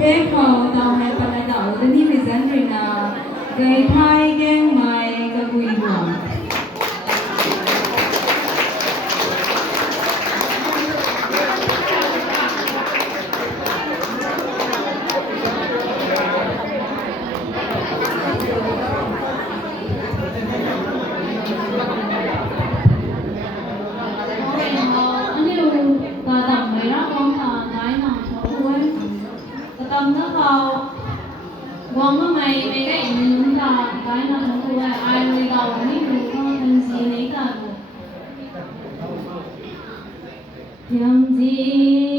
ghét hồ tàu hay phần này tàu đến đi về dân rồi là gây thai ghen mày cái quỳ hoàng tâm nó vào quăng á mày cái mình là cái nào nó cũng là ai đi đầu biết được không thành gì lấy cả làm gì